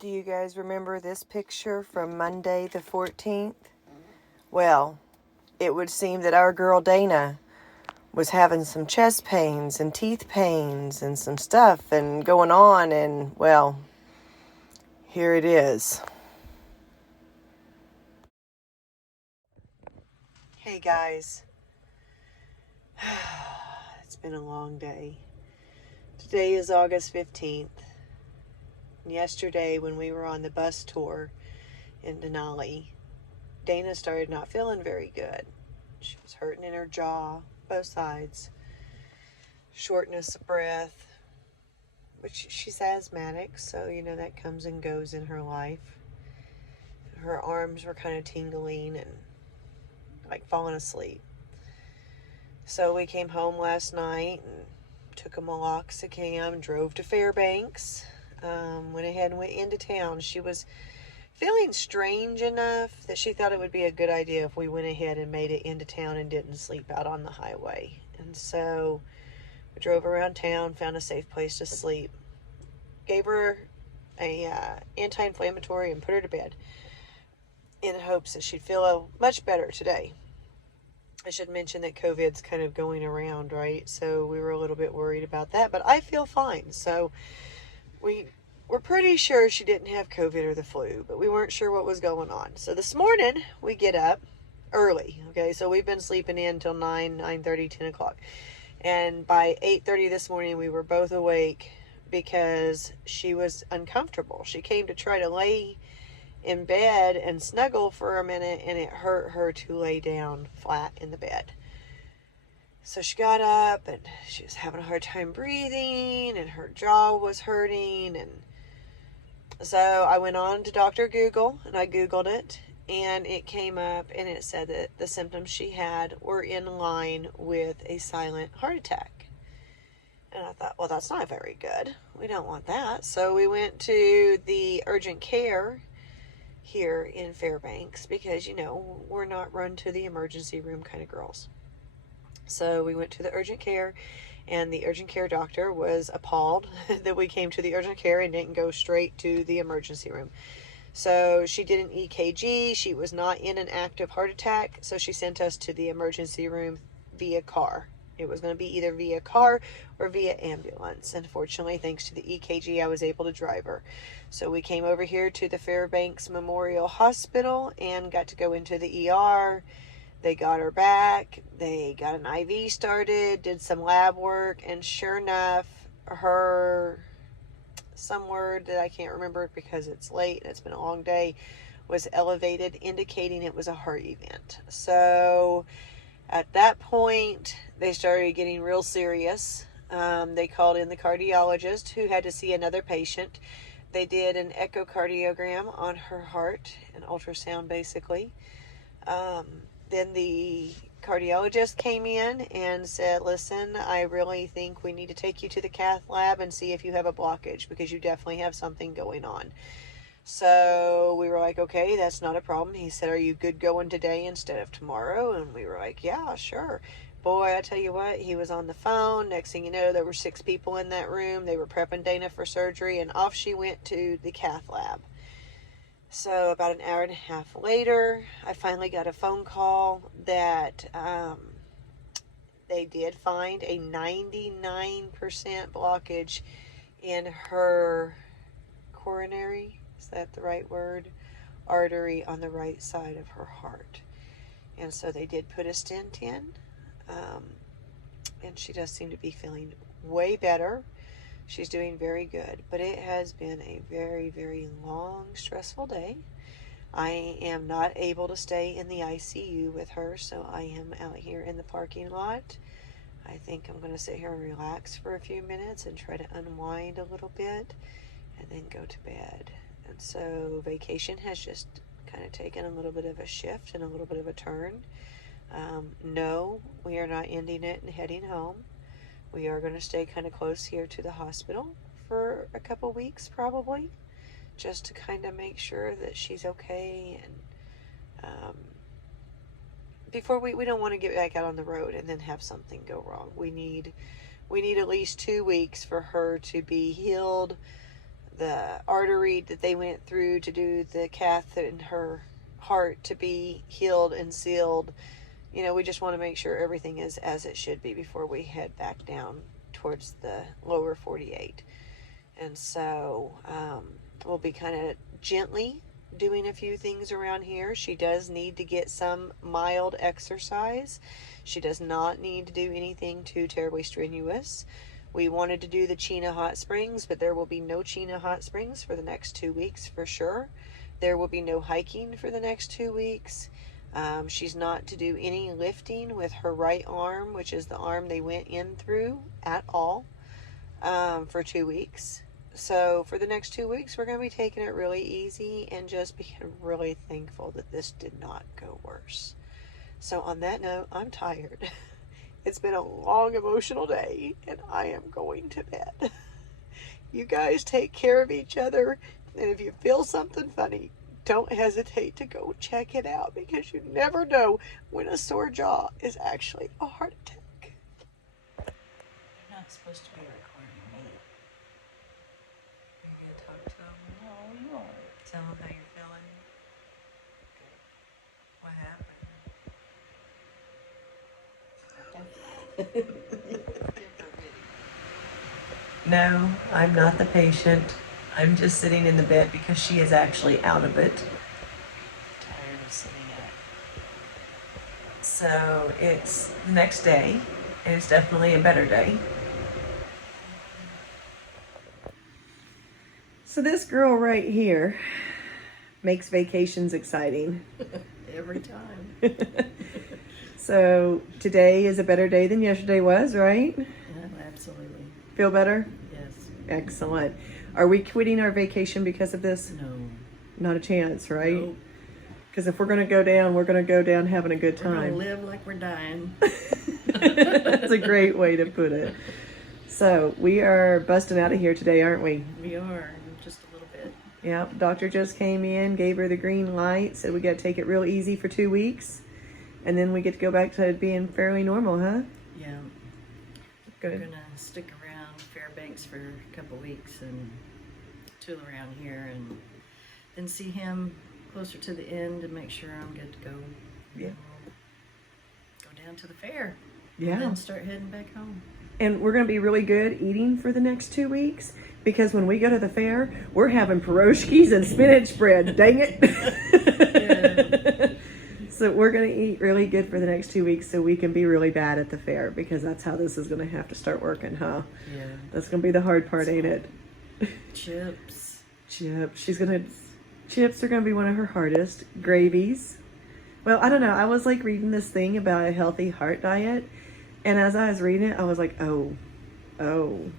Do you guys remember this picture from Monday the 14th? Well, it would seem that our girl Dana was having some chest pains and teeth pains and some stuff and going on, and well, here it is. Hey guys, it's been a long day. Today is August 15th. Yesterday when we were on the bus tour in Denali, Dana started not feeling very good. She was hurting in her jaw, both sides, shortness of breath, which she's asthmatic, so that comes and goes in her life. Her arms were kind of tingling and like falling asleep. So we came home last night and took a meloxicam, drove to Fairbanks, went ahead and went into town. She was feeling strange enough that she thought it would be a good idea if we went ahead and made it into town and didn't sleep out on the highway. And so we drove around town, found a safe place to sleep, gave her a anti-inflammatory and put her to bed in hopes that she'd feel much better today. I should mention that COVID's kind of going around, right? So we were a little bit worried about that, but I feel fine. So we're pretty sure she didn't have COVID or the flu, but we weren't sure what was going on. So this morning we get up early, okay? So we've been sleeping in till 9:30, 10 o'clock. And by 8:30 this morning, we were both awake because she was uncomfortable. She came to try to lay in bed and snuggle for a minute, and it hurt her to lay down flat in the bed. So she got up and she was having a hard time breathing and her jaw was hurting. And so I went on to Dr. Google and I Googled it, and it came up and it said that the symptoms she had were in line with a silent heart attack. And I thought, well, that's not very good. We don't want that. So we went to the urgent care here in Fairbanks because, we're not run to the emergency room kind of girls. So we went to the urgent care, and the urgent care doctor was appalled that we came to the urgent care and didn't go straight to the emergency room. So she did an EKG. She was not in an active heart attack, so she sent us to the emergency room via car. It was going to be either via car or via ambulance. Unfortunately, thanks to the EKG, I was able to drive her. So we came over here to the Fairbanks Memorial Hospital and got to go into the ER. They got her back. They got an IV started, did some lab work, and sure enough, some word that I can't remember because it's late and it's been a long day, was elevated, indicating it was a heart event. So at that point, they started getting real serious. They called in the cardiologist who had to see another patient. They did an echocardiogram on her heart, an ultrasound basically. Then the cardiologist came in and said, listen, I really think we need to take you to the cath lab and see if you have a blockage because you definitely have something going on. So we were like, okay, that's not a problem. He said, are you good going today instead of tomorrow? And we were like, yeah, sure. Boy, I tell you what, he was on the phone. Next thing you know, there were 6 people in that room. They were prepping Dana for surgery, and off she went to the cath lab. So about an hour and a half later, I finally got a phone call that they did find a 99% blockage in her coronary, is that the right word? Artery on the right side of her heart. And so they did put a stent in, and she does seem to be feeling way better. She's doing very good, but it has been a very, very long, stressful day. I am not able to stay in the ICU with her, so I am out here in the parking lot. I think I'm going to sit here and relax for a few minutes and try to unwind a little bit and then go to bed. And so vacation has just kind of taken a little bit of a shift and a little bit of a turn. No, we are not ending it and heading home. We are going to stay kind of close here to the hospital for a couple weeks probably, just to kind of make sure that she's okay. And before we don't want to get back out on the road and then have something go wrong. We need at least 2 weeks for her to be healed, the artery that they went through to do the cath in her heart to be healed and sealed. You know, we just want to make sure everything is as it should be before we head back down towards the lower 48. And so we'll be kind of gently doing a few things around here. She does need to get some mild exercise. She does not need to do anything too terribly strenuous. We wanted to do the Chena Hot Springs, but there will be no Chena Hot Springs for the next 2 weeks for sure. There will be no hiking for the next 2 weeks. She's not to do any lifting with her right arm, which is the arm they went in through, at all, for 2 weeks. So for the next 2 weeks, we're going to be taking it really easy and just being really thankful that this did not go worse. So on that note, I'm tired. It's been a long emotional day and I am going to bed. You guys take care of each other, and if you feel something funny, don't hesitate to go check it out, because you never know when a sore jaw is actually a heart attack. You're not supposed to be recording me. Are you going to talk to them? No, you are. Tell them how you're feeling? What happened? No, I'm not the patient. I'm just sitting in the bed because she is actually out of it. Tired of sitting up. So it's the next day, and it's definitely a better day. So this girl right here makes vacations exciting. Every time. So today is a better day than yesterday was, right? Yeah, absolutely. Feel better? Yes. Excellent. Are we quitting our vacation because of this? No. Not a chance, right? Nope. Because if we're going to go down, we're going to go down having a good We're gonna time. live like we're dying. That's a great way to put it. So we are busting out of here today, aren't we? We are, just a little bit. Yep. Doctor just came in, gave her the green light, said we got to take it real easy for 2 weeks. And then we get to go back to being fairly normal, huh? Yeah. Good. We're gonna stick around Fairbanks for a couple weeks and tool around here, and then see him closer to the end and make sure I'm good to go. Yeah. And we'll go down to the fair. Yeah. And then start heading back home. And we're going to be really good eating for the next 2 weeks, because when we go to the fair, we're having pierogies and spinach bread. Dang it. So we're going to eat really good for the next 2 weeks so we can be really bad at the fair, because that's how this is going to have to start working, huh? Yeah. That's going to be the hard part, ain't it? Chips. Chips. Chips are going to be one of her hardest. Gravies. Well, I don't know. I was like reading this thing about a healthy heart diet, and as I was reading it, I was like, oh no.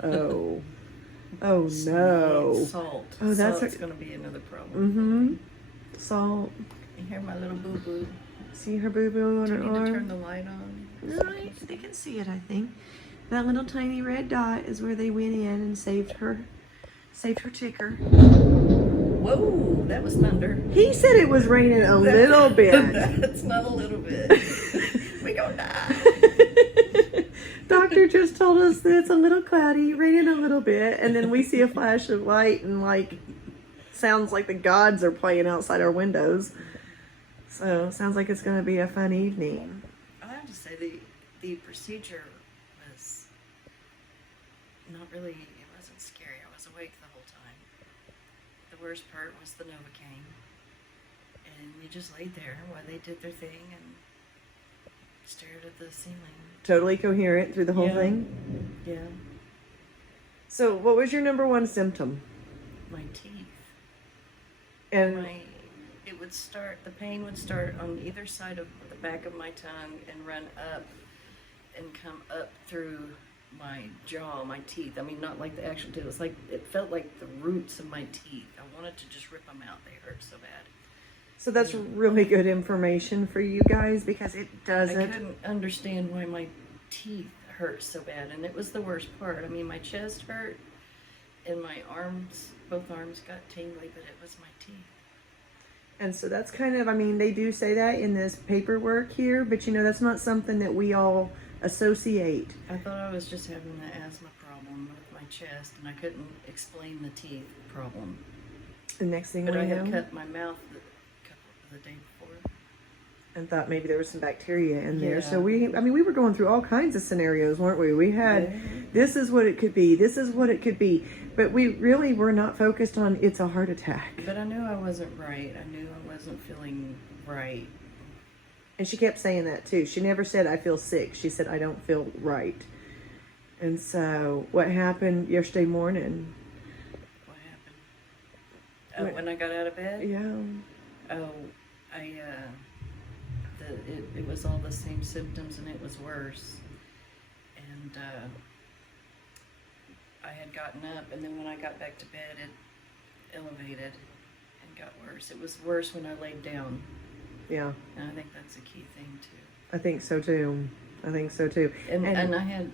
Salt. Oh, that's Salt's going to be another problem. Mm-hmm. Salt. You hear my little boo-boo? See her boo-boo on Do her you need to turn arm? the light on? No, they can see it, I think. That little tiny red dot is where they went in and saved her ticker. Whoa, that was thunder. He said it was raining a little bit. That's not a little bit. We gonna die. Doctor just told us that it's a little cloudy, raining a little bit, and then we see a flash of light, and like sounds like the gods are playing outside our windows. So sounds like it's going to be a fun evening. I have to say the procedure was not really. It wasn't scary. I was awake the whole time. The worst part was the Novocaine, and you just laid there while they did their thing and stared at the ceiling. Totally coherent through the whole thing. Yeah. So what was your number one symptom? My teeth. And The pain would start on either side of the back of my tongue and run up and come up through my jaw, my teeth. I mean, not like the actual teeth. It was like, it felt like the roots of my teeth. I wanted to just rip them out. They hurt so bad. so that's really good information for you guys, because it I doesn't. couldn't understand why my teeth hurt so bad, and it was the worst part. I mean, my chest hurt, and my arms, both arms got tingly, but it was my teeth. And so that's kind of, I mean, they do say that in this paperwork here, but you know, that's not something that we all associate. I thought I was just having the asthma problem with my chest, and I couldn't explain the teeth problem. The next thing But we I had know, cut my mouth the day before. and thought maybe there was some bacteria in there. So Yeah. we were going through all kinds of scenarios, weren't we? We had, Yeah. this is what it could be, this is what it could be. But we really were not focused on it's a heart attack. But I knew I wasn't right. I knew I wasn't feeling right. And she kept saying that too. She never said, I feel sick. She said, I don't feel right. And so what happened yesterday morning? What happened? When I got out of bed? Yeah. Oh, it was all the same symptoms, and it was worse. And I had gotten up, and then when I got back to bed, it elevated and got worse. It was worse when I laid down, Yeah. and I think that's a key thing too. I think so too. I think so too. And I had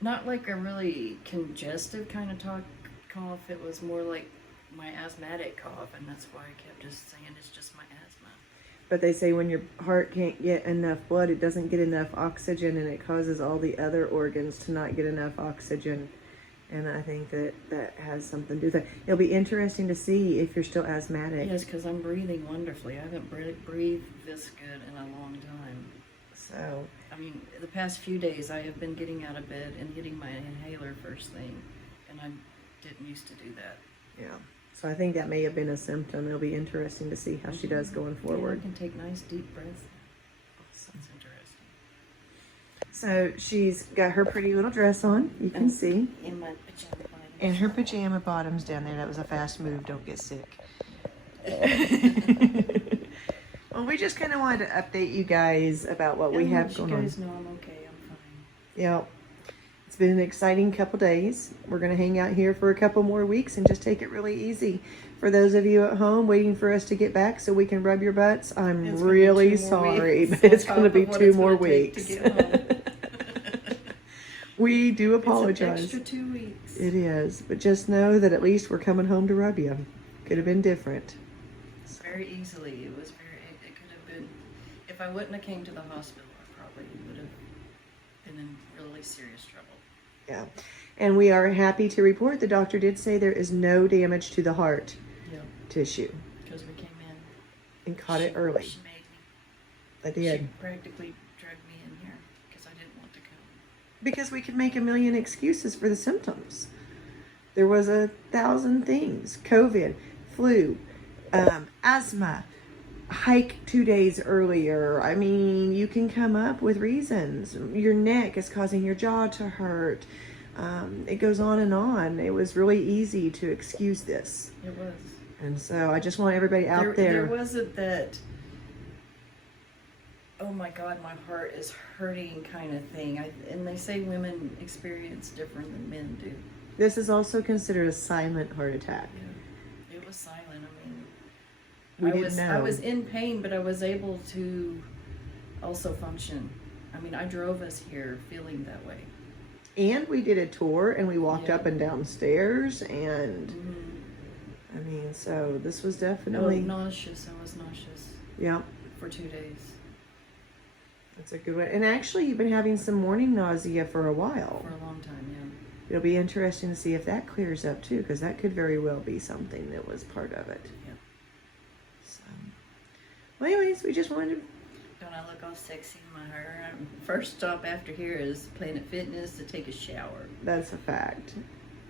not like a really congestive kind of cough. It was more like my asthmatic cough, and that's why I kept just saying it's just my asthma. But they say when your heart can't get enough blood, it doesn't get enough oxygen, and it causes all the other organs to not get enough oxygen. And I think that has something to do with it. It'll be interesting to see if you're still asthmatic. Yes, because I'm breathing wonderfully. I haven't breathed this good in a long time. So, I mean, the past few days I have been getting out of bed and getting my inhaler first thing, and I didn't used to do that. yeah. So I think that may have been a symptom. It'll be interesting to see how she does going forward. Yeah, I can take nice deep breaths. Awesome. That's interesting. So she's got her pretty little dress on, you can see. In my pajama bottoms. And her pajama bottoms down there. That was a fast move. Don't get sick. Well, we just kind of wanted to update you guys about what we have going You on. guys know I'm okay. I'm fine. Yeah. It's been an exciting couple days. We're going to hang out here for a couple more weeks and just take it really easy. For those of you at home waiting for us to get back so we can rub your butts, I'm It's gonna be really 2 more sorry, weeks but it's on going to top be of what 2 it's more gonna take weeks. to get home. We do It's an apologize. extra 2 weeks. It is, but just know that at least we're coming home to rub you. Could have been different. Very easily. It was very. It could have been. If I wouldn't have came to the hospital, I probably would have been in really serious trouble. Yeah. And we are happy to report the doctor did say there is no damage to the heart Yeah, tissue because we came in. and caught it early. She made me. I did. She practically dragged me in here because I didn't want to come. Because we could make a million excuses for the symptoms. There was 1,000 things. COVID, flu, asthma, hike 2 days earlier. I mean, you can come up with reasons. Your neck is causing your jaw to hurt. It goes on and on. It was really easy to excuse this. It was. And so I just want everybody out there. There wasn't that. Oh my God, my heart is hurting kind of thing. And they say women experience different than men do. This is also considered a silent heart attack. Yeah. It was silent. I mean, We didn't know. I was in pain, but I was able to also function. I mean, I drove us here feeling that way. And we did a tour and we walked Yeah. up and down stairs and Mm-hmm. I mean, so this was No, definitely, nauseous. I was nauseous yeah, for 2 days. that's a good one. And actually, you've been having some morning nausea for a while. For a long time, yeah. It'll be interesting to see if that clears up too, because that could very well be something that was part of it. Yeah. So, well, anyways, we just wanted to. Don't I look all sexy in my hair? First stop after here is Planet Fitness to take a shower. That's a fact.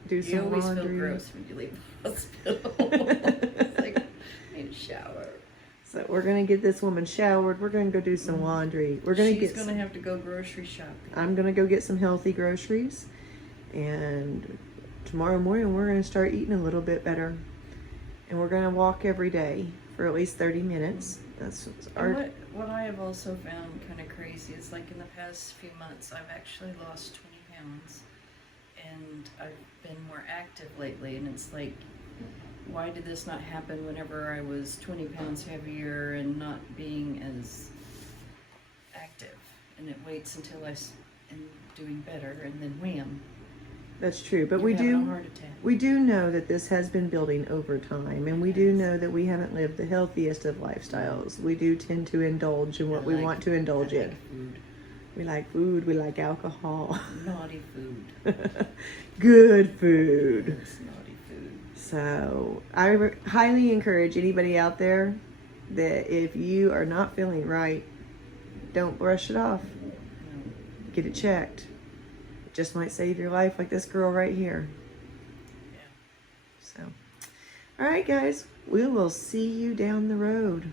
Do You some always laundry. feel gross when you leave the hospital. It's like, I need a shower. So we're gonna get this woman showered. We're gonna go do some laundry. We're gonna She's get. gonna have to go grocery shopping. I'm gonna go get some healthy groceries, and tomorrow morning we're gonna start eating a little bit better, and we're gonna walk every day for at least 30 minutes. That's our. And what I have also found kind of crazy is like in the past few months, I've actually lost 20 pounds, and I've been more active lately. And it's like, why did this not happen whenever I was 20 pounds heavier and not being as active? And it waits until I am doing better, and then wham! That's true, but you're we having a do. heart attack. We do know that this has been building over time, and we do know that we haven't lived the healthiest of lifestyles. We do tend to indulge in what I we like- want to indulge I in. like food. We like food. We like alcohol. Naughty food. Good food. It's naughty food. So I highly encourage anybody out there that if you are not feeling right, don't brush it off. No. Get it checked. It just might save your life, like this girl right here. Yeah. So, all right, guys, we will see you down the road.